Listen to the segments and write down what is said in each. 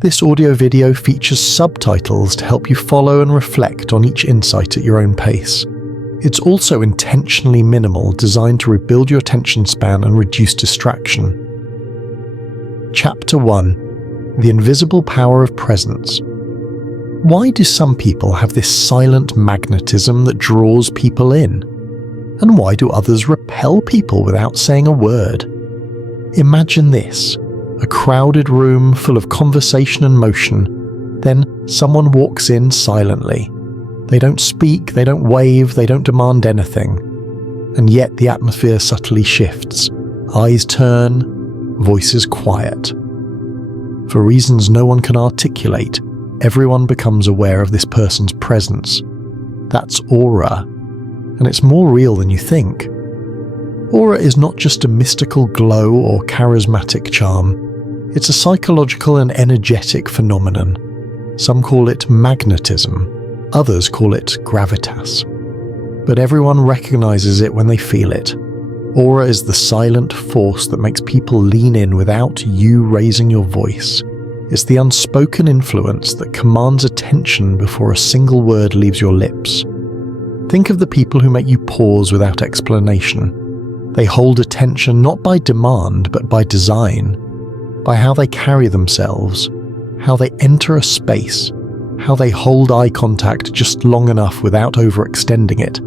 This audio video features subtitles to help you follow and reflect on each insight at your own pace. It's also intentionally minimal, designed to rebuild your attention span and reduce distraction. Chapter 1: The Invisible Power of Presence. Why do some people have this silent magnetism that draws people in? And why do others repel people without saying a word? Imagine this: a crowded room full of conversation and motion. Then someone walks in silently. They don't speak, they don't wave, they don't demand anything. And yet the atmosphere subtly shifts. Eyes turn, voices quiet. For reasons no one can articulate, everyone becomes aware of this person's presence. That's aura, and it's more real than you think. Aura is not just a mystical glow or charismatic charm. It's a psychological and energetic phenomenon. Some call it magnetism, others call it gravitas. But everyone recognizes it when they feel it. Aura is the silent force that makes people lean in without you raising your voice. It's the unspoken influence that commands attention before a single word leaves your lips. Think of the people who make you pause without explanation. They hold attention not by demand but by design, by how they carry themselves, how they enter a space, how they hold eye contact just long enough without overextending it.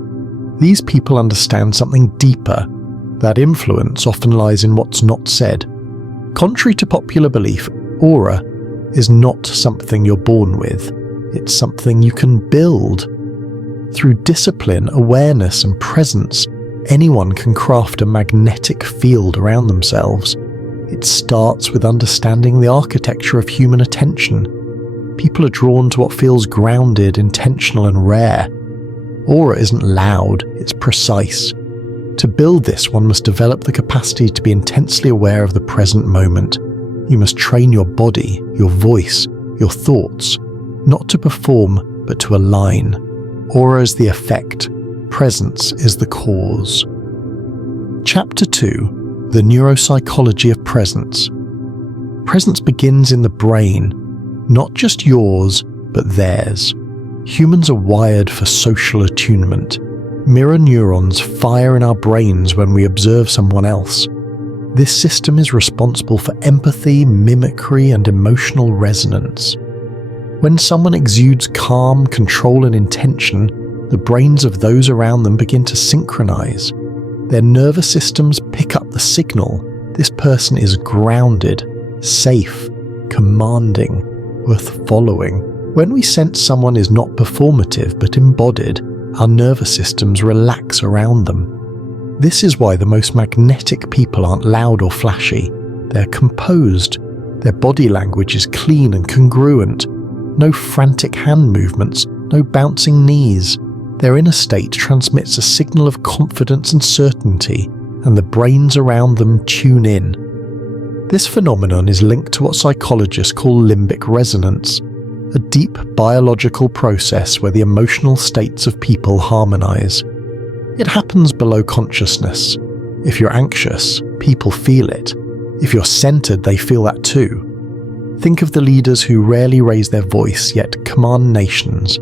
These people understand something deeper. That influence often lies in what's not said. Contrary to popular belief, aura is not something you're born with. It's something you can build. Through discipline, awareness, and presence, anyone can craft a magnetic field around themselves. It starts with understanding the architecture of human attention. People are drawn to what feels grounded, intentional, and rare. Aura isn't loud, it's precise. To build this, one must develop the capacity to be intensely aware of the present moment. You must train your body, your voice, your thoughts, not to perform, but to align. Aura is the effect, presence is the cause. Chapter 2: The Neuropsychology of Presence. Presence begins in the brain, not just yours, but theirs. Humans are wired for social attunement. Mirror neurons fire in our brains when we observe someone else. This system is responsible for empathy, mimicry, and emotional resonance. When someone exudes calm, control, and intention, the brains of those around them begin to synchronize. Their nervous systems pick up the signal. This person is grounded, safe, commanding, worth following. When we sense someone is not performative but embodied, our nervous systems relax around them. This is why the most magnetic people aren't loud or flashy. They're composed. Their body language is clean and congruent. No frantic hand movements, no bouncing knees. Their inner state transmits a signal of confidence and certainty, and the brains around them tune in. This phenomenon is linked to what psychologists call limbic resonance, a deep biological process where the emotional states of people harmonize. It happens below consciousness. If you're anxious, people feel it. If you're centered, they feel that too. Think of the leaders who rarely raise their voice yet command nations,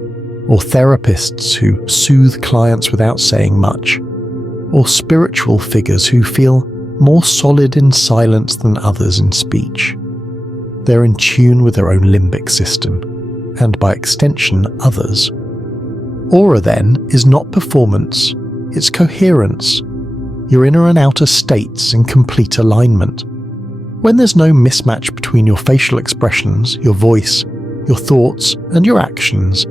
or therapists who soothe clients without saying much, or spiritual figures who feel more solid in silence than others in speech. They're in tune with their own limbic system, and by extension others. Aura then is not performance, it's coherence. Your inner and outer states in complete alignment. When there's no mismatch between your facial expressions, your voice, your thoughts, and your actions,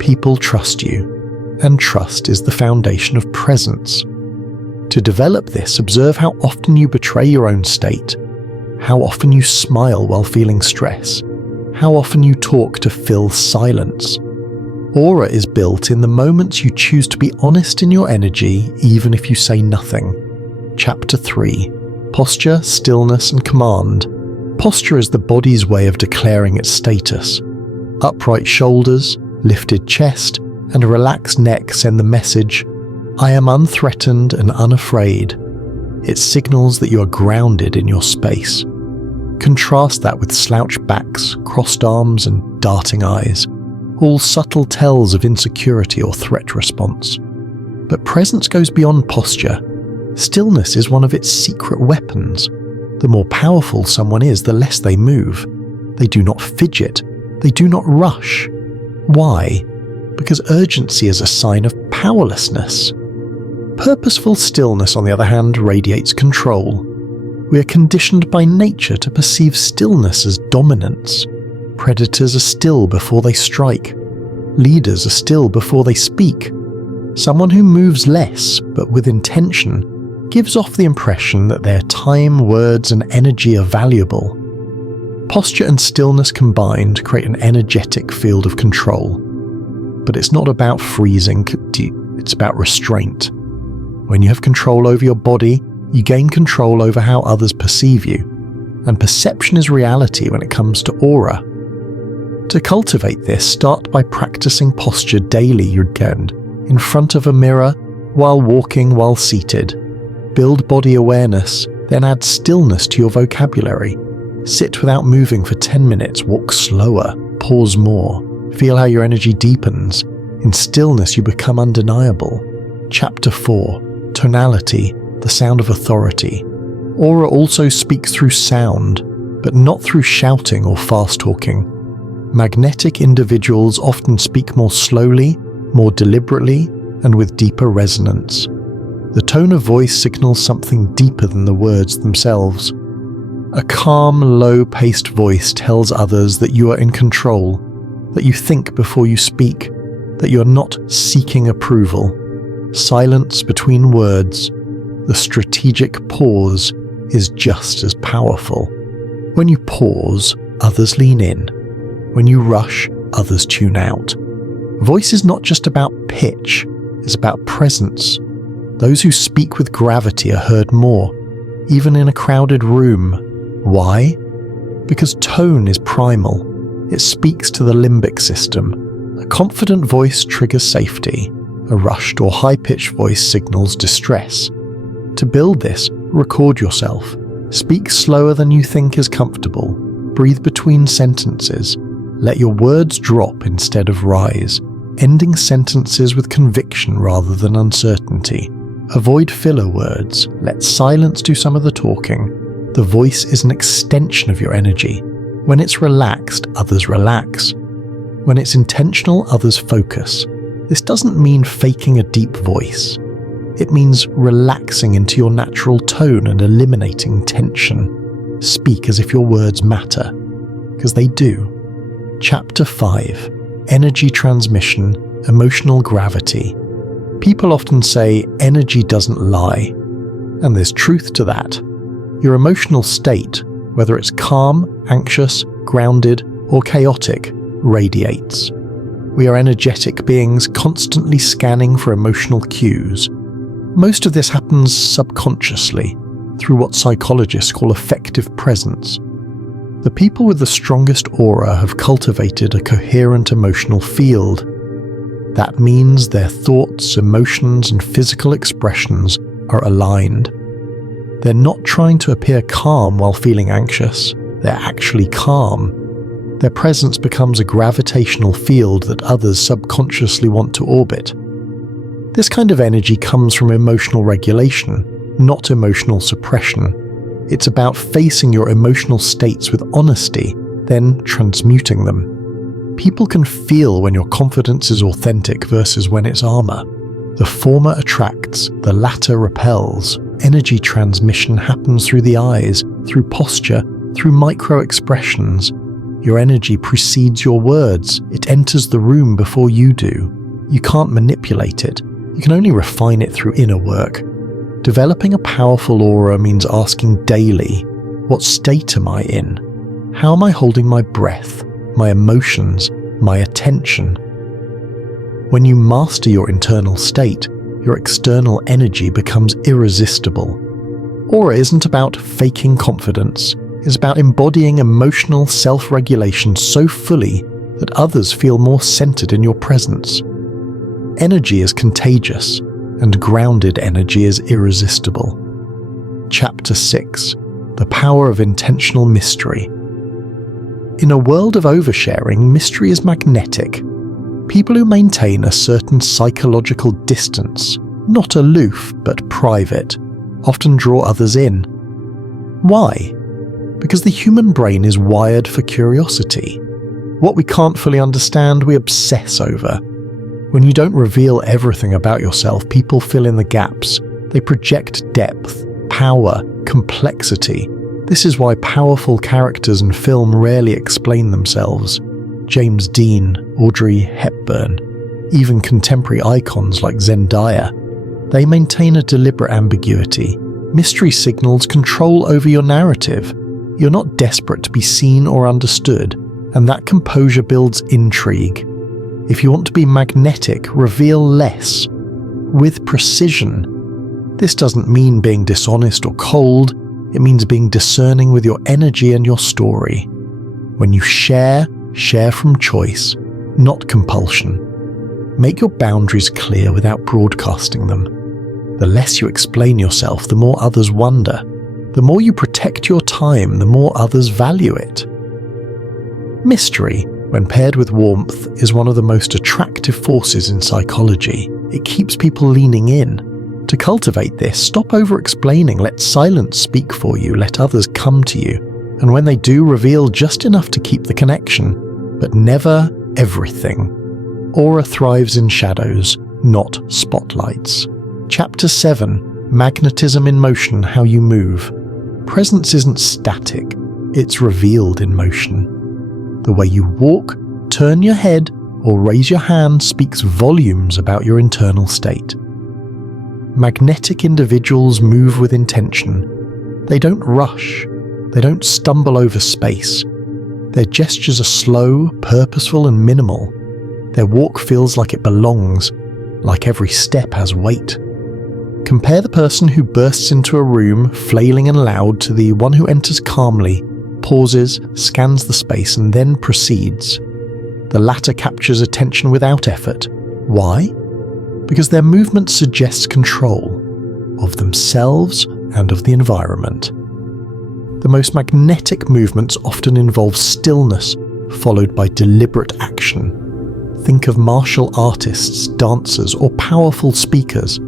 people trust you, and trust is the foundation of presence. To develop this, observe how often you betray your own state, how often you smile while feeling stress, how often you talk to fill silence. Aura is built in the moments you choose to be honest in your energy, even if you say nothing. Chapter 3: Posture, Stillness, and Command. Posture is the body's way of declaring its status. Upright shoulders, lifted chest, and a relaxed neck send the message, "I am unthreatened and unafraid." It signals that you are grounded in your space. Contrast that with slouched backs, crossed arms, and darting eyes, all subtle tells of insecurity or threat response. But presence goes beyond posture. Stillness is one of its secret weapons. The more powerful someone is, the less they move. They do not fidget. They do not rush. Why? Because urgency is a sign of powerlessness. Purposeful stillness, on the other hand, radiates control. We are conditioned by nature to perceive stillness as dominance. Predators are still before they strike. Leaders are still before they speak. Someone who moves less, but with intention, gives off the impression that their time, words, and energy are valuable. Posture and stillness combined create an energetic field of control. But it's not about freezing, it's about restraint. When you have control over your body, you gain control over how others perceive you. And perception is reality when it comes to aura. To cultivate this, start by practicing posture daily again, in front of a mirror, while walking, while seated. Build body awareness, then add stillness to your vocabulary. Sit without moving for 10 minutes, walk slower, pause more. Feel how your energy deepens. In stillness you become undeniable. Chapter 4. Tonality, the sound of authority. Aura also speaks through sound, but not through shouting or fast talking. Magnetic individuals often speak more slowly, more deliberately, and with deeper resonance. The tone of voice signals something deeper than the words themselves. A calm, low-paced voice tells others that you are in control, that you think before you speak, that you are not seeking approval. Silence between words, the strategic pause, is just as powerful. When you pause, others lean in. When you rush, others tune out. Voice is not just about pitch, it's about presence. Those who speak with gravity are heard more, even in a crowded room. Why? Because tone is primal. It speaks to the limbic system. A confident voice triggers safety. A rushed or high-pitched voice signals distress. To build this, record yourself. Speak slower than you think is comfortable. Breathe between sentences. Let your words drop instead of rise, ending sentences with conviction rather than uncertainty. Avoid filler words. Let silence do some of the talking. The voice is an extension of your energy. When it's relaxed, others relax. When it's intentional, others focus. This doesn't mean faking a deep voice. It means relaxing into your natural tone and eliminating tension. Speak as if your words matter, because they do. Chapter 5. Energy Transmission, Emotional Gravity. People often say energy doesn't lie, and there's truth to that. Your emotional state, whether it's calm, anxious, grounded, or chaotic, radiates. We are energetic beings constantly scanning for emotional cues. Most of this happens subconsciously, through what psychologists call affective presence. The people with the strongest aura have cultivated a coherent emotional field. That means their thoughts, emotions, and physical expressions are aligned. They're not trying to appear calm while feeling anxious. They're actually calm. Their presence becomes a gravitational field that others subconsciously want to orbit. This kind of energy comes from emotional regulation, not emotional suppression. It's about facing your emotional states with honesty, then transmuting them. People can feel when your confidence is authentic versus when it's armor. The former attracts, the latter repels. Energy transmission happens through the eyes, through posture, through micro-expressions. Your energy precedes your words. It enters the room before you do. You can't manipulate it. You can only refine it through inner work. Developing a powerful aura means asking daily, what state am I in? How am I holding my breath, my emotions, my attention? When you master your internal state, your external energy becomes irresistible. Aura isn't about faking confidence. It's about embodying emotional self-regulation so fully that others feel more centered in your presence. Energy is contagious, and grounded energy is irresistible. Chapter 6. the power of intentional mystery. In a world of oversharing, mystery is magnetic. People who maintain a certain psychological distance, not aloof but private, often draw others in. Why? Because the human brain is wired for curiosity. What we can't fully understand, we obsess over. When you don't reveal everything about yourself, people fill in the gaps. They project depth, power, complexity. This is why powerful characters in film rarely explain themselves. James Dean, Audrey Hepburn, even contemporary icons like Zendaya. They maintain a deliberate ambiguity. Mystery signals control over your narrative. You're not desperate to be seen or understood, and that composure builds intrigue. If you want to be magnetic, reveal less, with precision. This doesn't mean being dishonest or cold. It means being discerning with your energy and your story. When you share from choice, not compulsion. Make your boundaries clear without broadcasting them. The less you explain yourself, the more others wonder. The more you protect your time, the more others value it. Mystery, when paired with warmth, is one of the most attractive forces in psychology. It keeps people leaning in. To cultivate this, stop over-explaining, let silence speak for you, let others come to you, and when they do, reveal just enough to keep the connection, but never everything. Aura thrives in shadows, not spotlights. Chapter 7, Magnetism in Motion, How You Move. Presence isn't static, it's revealed in motion. The way you walk, turn your head, or raise your hand speaks volumes about your internal state. Magnetic individuals move with intention. They don't rush. They don't stumble over space. Their gestures are slow, purposeful, and minimal. Their walk feels like it belongs, like every step has weight. Compare the person who bursts into a room, flailing and loud, to the one who enters calmly, pauses, scans the space, and then proceeds. The latter captures attention without effort. Why? Because their movement suggests control of themselves and of the environment. The most magnetic movements often involve stillness, followed by deliberate action. Think of martial artists, dancers, or powerful speakers.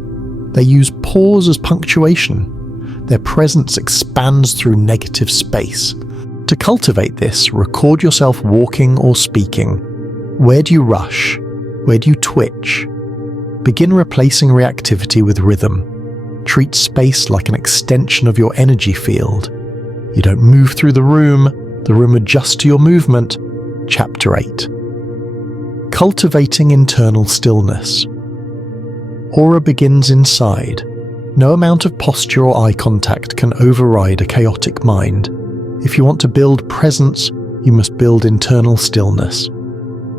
They use pause as punctuation. Their presence expands through negative space. To cultivate this, record yourself walking or speaking. Where do you rush? Where do you twitch? Begin replacing reactivity with rhythm. Treat space like an extension of your energy field. You don't move through the room adjusts to your movement. Chapter 8. Cultivating internal stillness. Aura begins inside. No amount of posture or eye contact can override a chaotic mind. If you want to build presence, you must build internal stillness.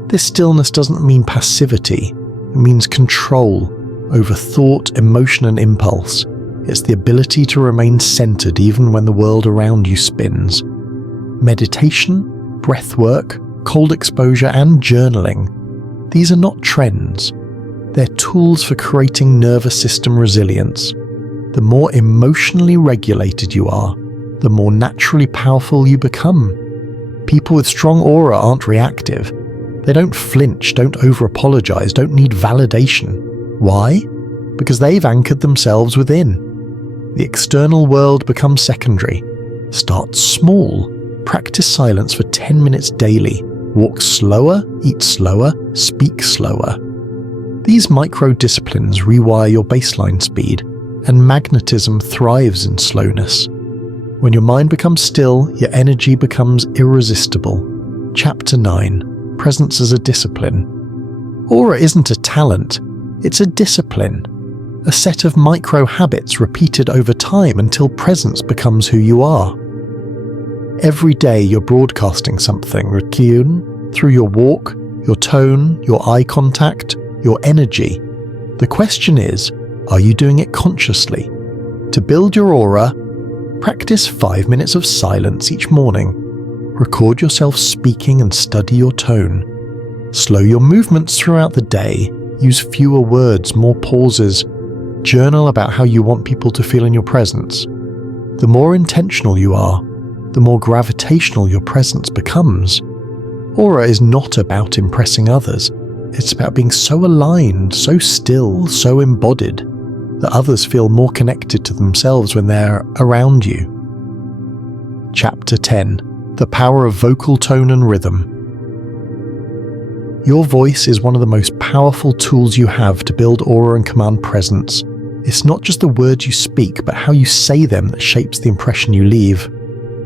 This stillness doesn't mean passivity. It means control over thought, emotion, and impulse. It's the ability to remain centered even when the world around you spins. Meditation, breath work, cold exposure, and journaling. These are not trends. They're tools for creating nervous system resilience. The more emotionally regulated you are, the more naturally powerful you become. People with strong aura aren't reactive. They don't flinch, don't over-apologize, don't need validation. Why? Because they've anchored themselves within. The external world becomes secondary. Start small. Practice silence for 10 minutes daily. Walk slower, eat slower, speak slower. These micro-disciplines rewire your baseline speed, and magnetism thrives in slowness. When your mind becomes still, your energy becomes irresistible. Chapter 9. Presence as a discipline. Aura isn't a talent, it's a discipline. A set of micro-habits repeated over time until presence becomes who you are. Every day you're broadcasting something, through your walk, your tone, your eye contact, your energy. The question is, are you doing it consciously? To build your aura, practice 5 minutes of silence each morning. Record yourself speaking and study your tone. Slow your movements throughout the day. Use fewer words, more pauses. Journal about how you want people to feel in your presence. The more intentional you are, the more gravitational your presence becomes. Aura is not about impressing others. It's about being so aligned, so still, so embodied, that others feel more connected to themselves when they're around you. Chapter 10. The Power of Vocal Tone and Rhythm. Your voice is one of the most powerful tools you have to build aura and command presence. It's not just the words you speak, but how you say them that shapes the impression you leave.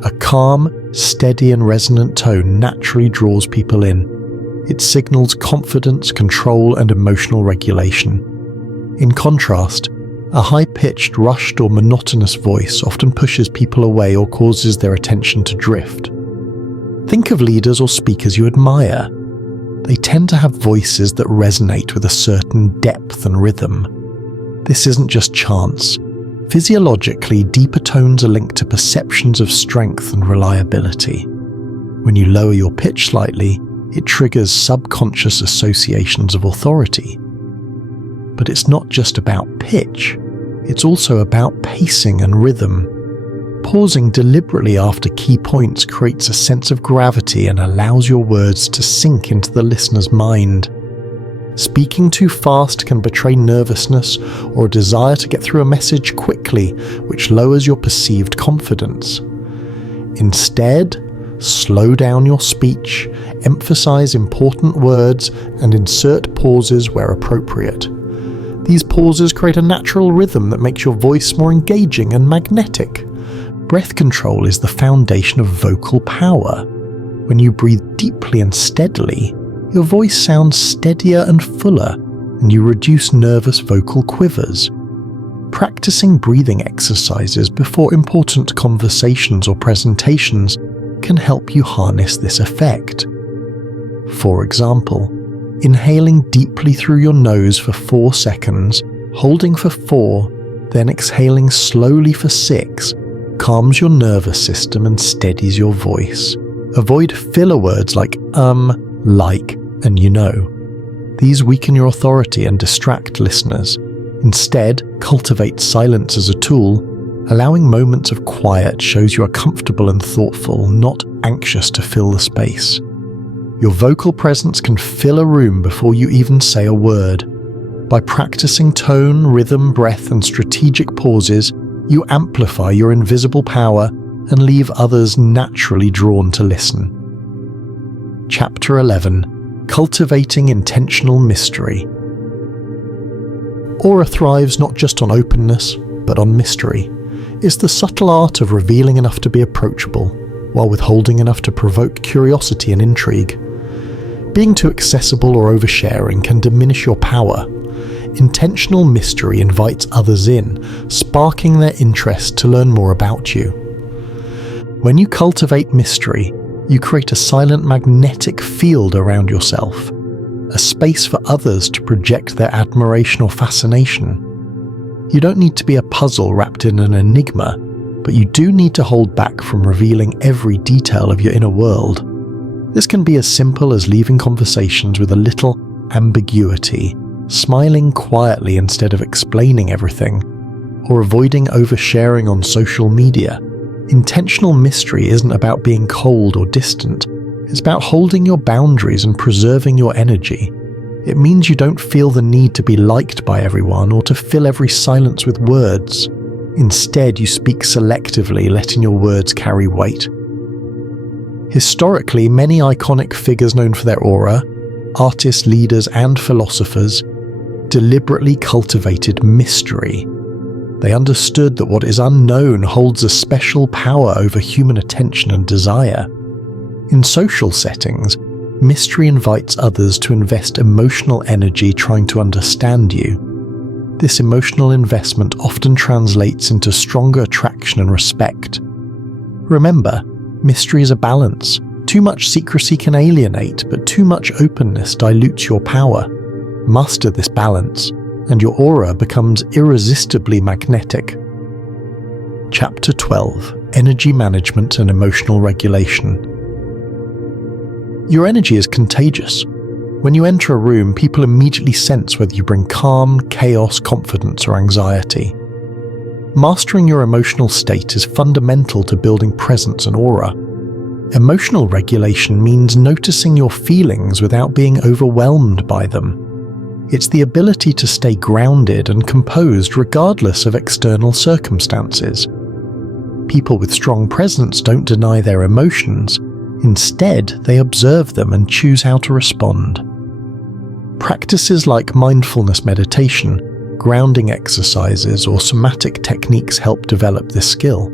A calm, steady and resonant tone naturally draws people in. It signals confidence, control and emotional regulation. In contrast, a high-pitched, rushed or monotonous voice often pushes people away or causes their attention to drift. Think of leaders or speakers you admire. They tend to have voices that resonate with a certain depth and rhythm. This isn't just chance. Physiologically, deeper tones are linked to perceptions of strength and reliability. When you lower your pitch slightly, it triggers subconscious associations of authority. But it's not just about pitch, it's also about pacing and rhythm. Pausing deliberately after key points creates a sense of gravity and allows your words to sink into the listener's mind. Speaking too fast can betray nervousness or a desire to get through a message quickly, which lowers your perceived confidence. Instead, slow down your speech, emphasize important words, and insert pauses where appropriate. These pauses create a natural rhythm that makes your voice more engaging and magnetic. Breath control is the foundation of vocal power. When you breathe deeply and steadily, your voice sounds steadier and fuller, and you reduce nervous vocal quivers. Practicing breathing exercises before important conversations or presentations can help you harness this effect. For example, inhaling deeply through your nose for 4 seconds, holding for 4, then exhaling slowly for 6, calms your nervous system and steadies your voice. Avoid filler words like like, and you know. These weaken your authority and distract listeners. Instead, cultivate silence as a tool. Allowing moments of quiet shows you are comfortable and thoughtful, not anxious to fill the space. Your vocal presence can fill a room before you even say a word. By practicing tone, rhythm, breath, and strategic pauses, you amplify your invisible power and leave others naturally drawn to listen. Chapter 11. Cultivating Intentional Mystery. Aura thrives not just on openness, but on mystery. It's the subtle art of revealing enough to be approachable, while withholding enough to provoke curiosity and intrigue. Being too accessible or oversharing can diminish your power. Intentional mystery invites others in, sparking their interest to learn more about you. When you cultivate mystery, you create a silent magnetic field around yourself, a space for others to project their admiration or fascination. You don't need to be a puzzle wrapped in an enigma, but you do need to hold back from revealing every detail of your inner world. This can be as simple as leaving conversations with a little ambiguity, smiling quietly instead of explaining everything, or avoiding oversharing on social media. Intentional mystery isn't about being cold or distant. It's about holding your boundaries and preserving your energy. It means you don't feel the need to be liked by everyone or to fill every silence with words. Instead, you speak selectively, letting your words carry weight. Historically, many iconic figures known for their aura, artists, leaders, and philosophers, deliberately cultivated mystery. They understood that what is unknown holds a special power over human attention and desire. In social settings, mystery invites others to invest emotional energy trying to understand you. This emotional investment often translates into stronger attraction and respect. Remember, mystery is a balance. Too much secrecy can alienate, but too much openness dilutes your power. Master this balance, and your aura becomes irresistibly magnetic. Chapter 12. Energy Management and Emotional Regulation. Your energy is contagious. When you enter a room, people immediately sense whether you bring calm, chaos, confidence, or anxiety. Mastering your emotional state is fundamental to building presence and aura. Emotional regulation means noticing your feelings without being overwhelmed by them. It's the ability to stay grounded and composed regardless of external circumstances. People with strong presence don't deny their emotions. Instead, they observe them and choose how to respond. Practices like mindfulness meditation, grounding exercises, or somatic techniques help develop this skill.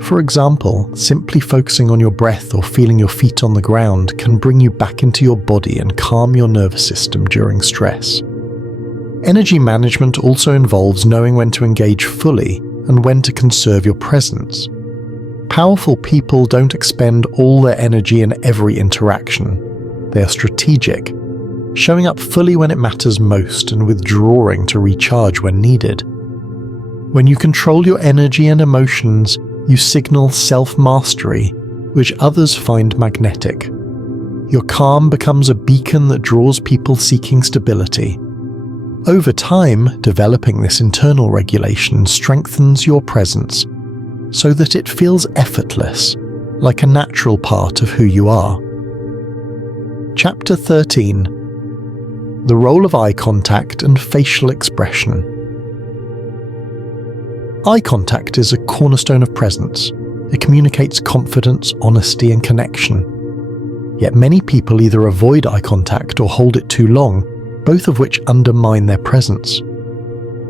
For example, simply focusing on your breath or feeling your feet on the ground can bring you back into your body and calm your nervous system during stress. Energy management also involves knowing when to engage fully and when to conserve your presence. Powerful people don't expend all their energy in every interaction. They are strategic, showing up fully when it matters most and withdrawing to recharge when needed. When you control your energy and emotions, you signal self-mastery, which others find magnetic. Your calm becomes a beacon that draws people seeking stability. Over time, developing this internal regulation strengthens your presence so that it feels effortless, like a natural part of who you are. Chapter 13. The role of eye contact and facial expression. Eye contact is a cornerstone of presence. It communicates confidence, honesty, and connection. Yet many people either avoid eye contact or hold it too long, both of which undermine their presence.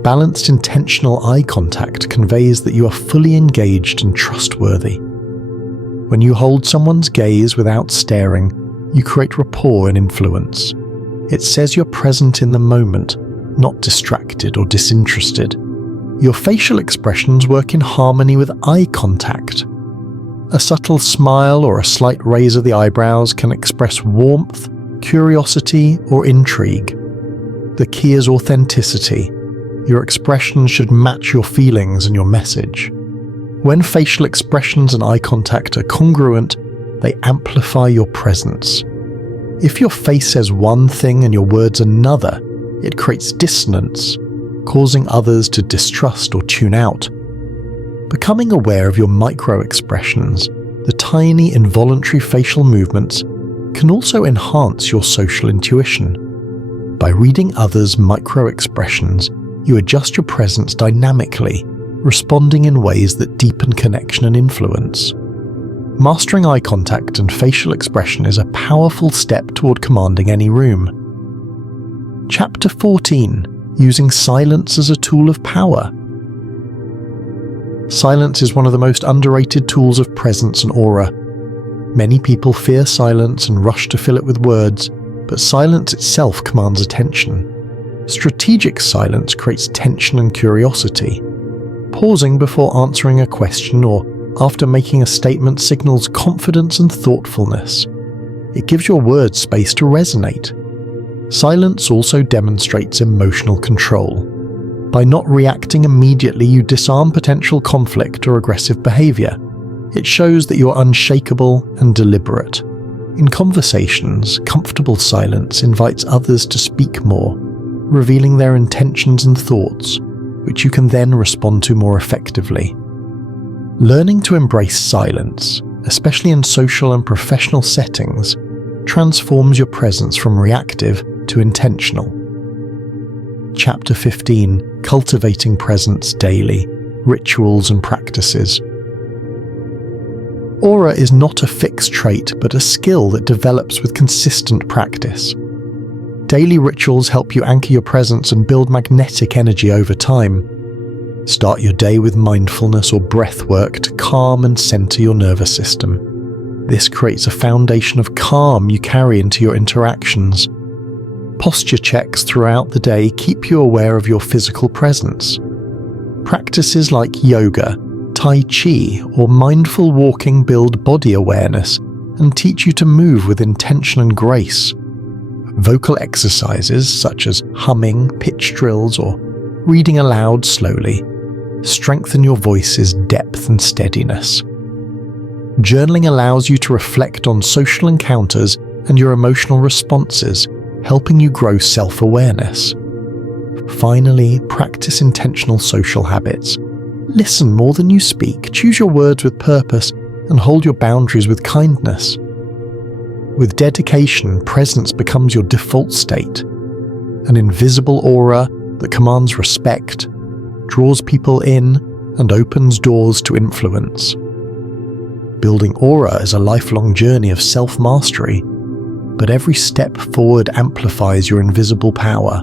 Balanced, intentional eye contact conveys that you are fully engaged and trustworthy. When you hold someone's gaze without staring, you create rapport and influence. It says you're present in the moment, not distracted or disinterested. Your facial expressions work in harmony with eye contact. A subtle smile or a slight raise of the eyebrows can express warmth, curiosity, or intrigue. The key is authenticity. Your expressions should match your feelings and your message. When facial expressions and eye contact are congruent, they amplify your presence. If your face says one thing and your words another, it creates dissonance, causing others to distrust or tune out. Becoming aware of your micro-expressions, the tiny involuntary facial movements, can also enhance your social intuition. By reading others' micro-expressions, you adjust your presence dynamically, responding in ways that deepen connection and influence. Mastering eye contact and facial expression is a powerful step toward commanding any room. Chapter 14. Using silence as a tool of power. Silence is one of the most underrated tools of presence and aura. Many people fear silence and rush to fill it with words, but silence itself commands attention. Strategic silence creates tension and curiosity. Pausing before answering a question or after making a statement signals confidence and thoughtfulness. It gives your words space to resonate. Silence also demonstrates emotional control. By not reacting immediately, you disarm potential conflict or aggressive behavior. It shows that you are unshakable and deliberate. In conversations, comfortable silence invites others to speak more, revealing their intentions and thoughts, which you can then respond to more effectively. Learning to embrace silence, especially in social and professional settings, transforms your presence from reactive to intentional. Chapter 15. Cultivating presence daily, rituals and practices. Aura is not a fixed trait, but a skill that develops with consistent practice. Daily rituals help you anchor your presence and build magnetic energy over time. Start your day with mindfulness or breath work to calm and center your nervous system. This creates a foundation of calm you carry into your interactions. Posture checks throughout the day keep you aware of your physical presence. Practices like yoga, tai chi, or mindful walking build body awareness and teach you to move with intention and grace. Vocal exercises such as humming, pitch drills, or reading aloud slowly strengthen your voice's depth and steadiness. Journaling allows you to reflect on social encounters and your emotional responses, helping you grow self-awareness. Finally, practice intentional social habits. Listen more than you speak, choose your words with purpose, and hold your boundaries with kindness. With dedication, presence becomes your default state. An invisible aura that commands respect, draws people in, and opens doors to influence. Building aura is a lifelong journey of self-mastery, but every step forward amplifies your invisible power,